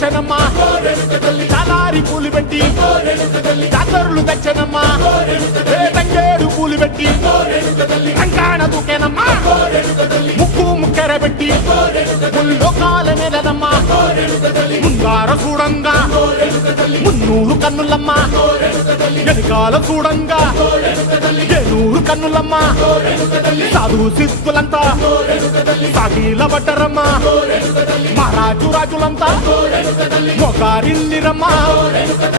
తెచ్చనమ్మా చాలారి పూలు పెట్టి జాతరులు తెచ్చనమ్మా తంగేడు పూలు పెట్టి రంగాణ దూకేనమ్మా ముక్కు ముక్కెర పెట్టి ముల్లోకాల మీదనమ్మా ముంగార చూడంగా మున్నూరు కన్నులమ్మా వెనకాల చూడంగా ఏనూరు కన్నులమ్మా సాధు సిద్ధులంతా సాగిల పడ్డరమ్మా మహారాజు రాజులంతా మొగారిల్లిరమ్మా